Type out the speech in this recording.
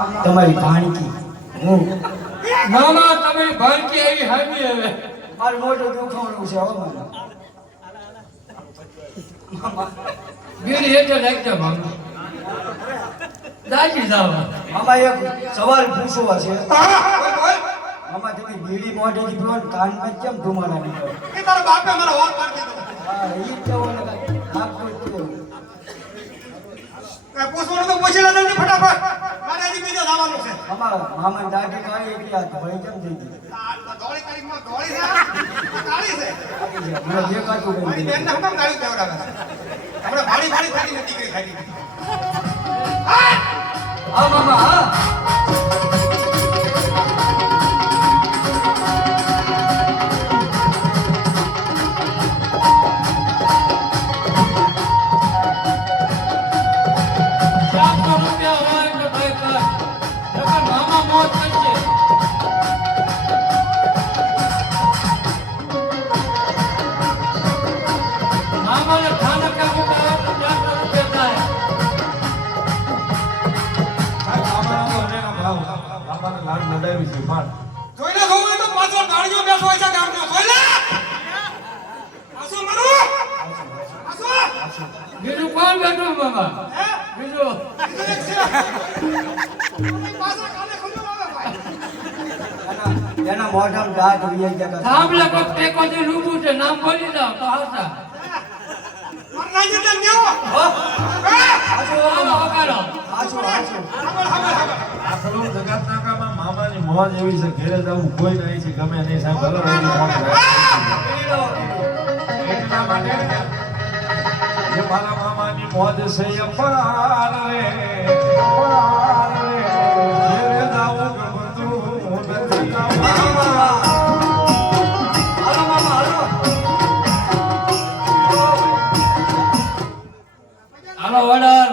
તમારી ભાણકી હું મામા તમારી ભાણકી આવી હામી હવે મારું મોટું દુખાવાનું છે હો મામા બીડી એટલે લાગતા મામા દાજી જાવ મામા એક સવાલ પૂછવા છે મામા તમે બીડી મોઢેથી પીવો ને કાનમાં કેમ ધુમાડા નીકળે એ તારા બાપે મારો હોલ પાડી દીધો હા એ કેવું ને નાખો કેવું પૂછવાનું તો પૂછી લે જલ્દી ફટાફટ મારે હજી બીજો જવાનું છે મામા દાદી કાઢી કે આ ધોળી કેમ થઈ ગઈ ધોળી તારીખમાં ધોળી છે કાળી છે મને દેખાતું મારી નહીં બેનને હું કેમ ગાળી દેવડાવે છે આપણે ભાડી ભાડી થાકી નથી ગઈ ખાઈ હા મામા હા જોઈ લે જોઈ તો પાછળ ગાડીઓ બેઠો હોય છે ગામનો જોઈ લે આસો મરુ આસો બીજું કોણ બેઠું મામા બીજું પાછળ કાને ખુલ્લો આવે ભાઈ એના મોઢામાં દાંત ઉડી ગયા થાંભલે કોઈ ટેકો જે રૂબું છે નામ બોલી દો તો હાસા મરના જતે ન્યો આવો વગાડો મામાની મોજ એવી છે ઘેરે જવું કોઈ નહીં છે ગમે નહીં સાહેબ ભલે એની મોજ એટલા માટે જે મારા મામાની મોજ છે અપાર રે